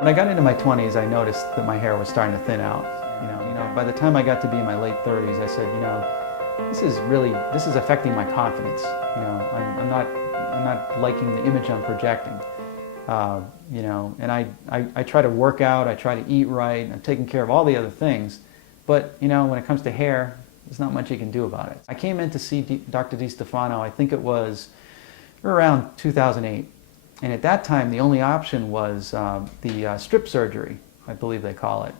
When I got into my 20s, I noticed that my hair was starting to thin out. By the time I got to be in my late 30s, I said, this is affecting my confidence. I'm not liking the image I'm projecting. And I try to work out, I try to eat right, I'm taking care of all the other things. But, when it comes to hair, there's not much you can do about it. I came in to see Dr. DiStefano, I think it was around 2008. And at that time, the only option was the strip surgery, I believe they call it,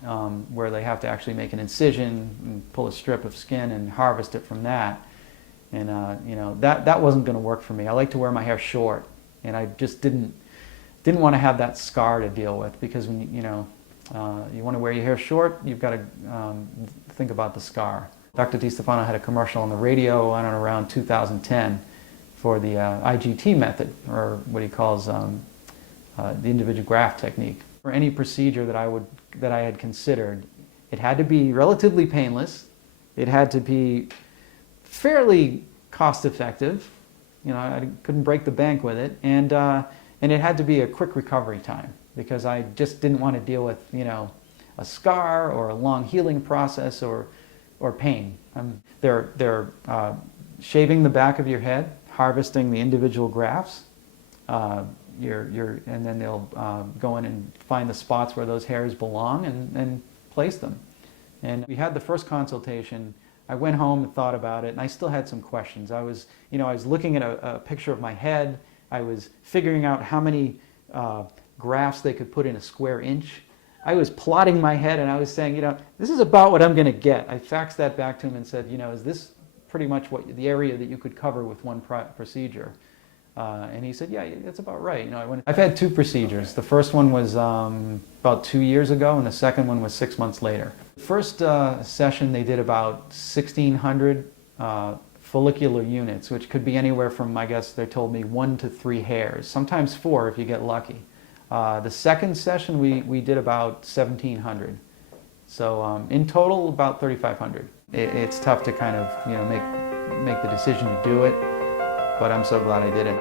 where they have to actually make an incision and pull a strip of skin and harvest it from that. And that wasn't going to work for me. I like to wear my hair short, and I just didn't want to have that scar to deal with, because when you want to wear your hair short, you've got to think about the scar. Dr. DiStefano had a commercial on the radio around 2010 for the IGT method, or what he calls the individual graft technique. For any procedure that I had considered, it had to be relatively painless. It had to be fairly cost-effective. I couldn't break the bank with it, and it had to be a quick recovery time, because I just didn't want to deal with a scar or a long healing process or pain. They're shaving the back of your head, harvesting the individual grafts. And then they'll go in and find the spots where those hairs belong and place them. And we had the first consultation. I went home and thought about it, and I still had some questions. I was looking at a picture of my head. I was figuring out how many grafts they could put in a square inch. I was plotting my head, and I was saying, this is about what I'm going to get. I faxed that back to him and said, is this pretty much the area that you could cover with one procedure? And he said, yeah, that's about right. I've had two procedures. The first one was about 2 years ago, and the second one was 6 months later. The first session, they did about 1,600 follicular units, which could be anywhere from, I guess they told me, 1 to 3 hairs, sometimes 4 if you get lucky. The second session, we did about 1,700. So in total, about 3,500. It's tough to kind of make the decision to do it, but I'm so glad I did it.